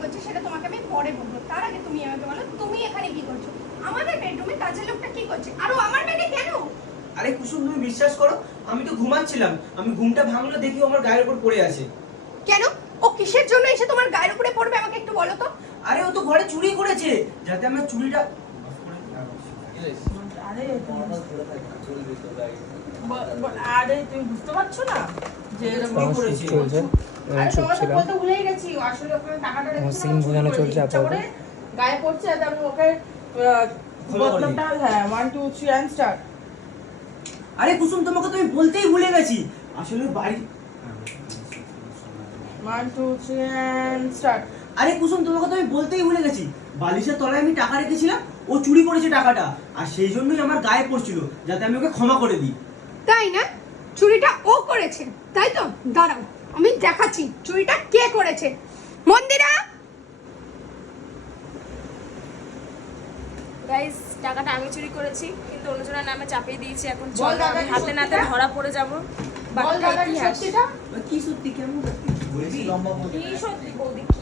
করছে সেটা তোমাকে আমি পরে বলবো। তার আগে তুমি আমাকে বলো তুমি এখানে কি করছো? আমাদের বেডরুমে কাজের লোকটা কি করছে? আর আমার বেডে কেন? আরে কুসুম তুমি বিশ্বাস করো, আমি তো ঘুমাচ্ছিলাম, আমি ঘুমটা ভাঙলো দেখি ও আমার গায়ের উপর পড়ে আছে। কেন? ও কিসের জন্য এসে তোমার গায়ের উপরে পড়বে আমাকে একটু বলো তো। আরে ও তো ঘরে চুরি করেছে, যাতে আমার চুরিটা আরে আরে তুমি বুঝতে পারছো না যে এরকম চুরি করেছে। চলছে আরে চুপ তোমাকে ছিলাম। বলতে ভুলেই গেছি আসলে ওখানে টাকাটা রেখে সিন বোঝানো চলছে আপাতত। গায়ে পড়ছে আর আমি ওকে ক্ষমা করে দিই। বদনামটা হ্যাঁ 1 2 3 এন্ড স্টার্ট আরে কুসুম তোমাকে তো আমি বলতেই ভুলে গেছি, আসলে বাড়ি 1 2 3 এন্ড স্টার্ট আরে কুসুম তোমাকে তো আমি বলতেই ভুলে গেছি, বালিশের তলায় আমি টাকা রেখেছিলাম, ও চুরি করেছে টাকাটা, আর সেই জন্যই আমার গায়ে পড়ছিল, যাতে আমি ওকে ক্ষমা করে দিই। তাই না? চুরিটা ও করেছে তাই তো? দাঁড়াও আমি দেখাচ্ছি চুরিটা কে করেছে। মন্দিরা, গাইস টাকাটা আমি চুরি করেছি কিন্তু অন্যজনের নামে চাপিয়ে দিয়েছি। এখন বল চল দাদা, আমি কি হাতে নাতে সত্যিটা? ধরা পড়ে যাব। বল দাদা কি সত্যিটা কি সত্যি কেমন বলেছি লম্বা কি সত্যি বৌদি কি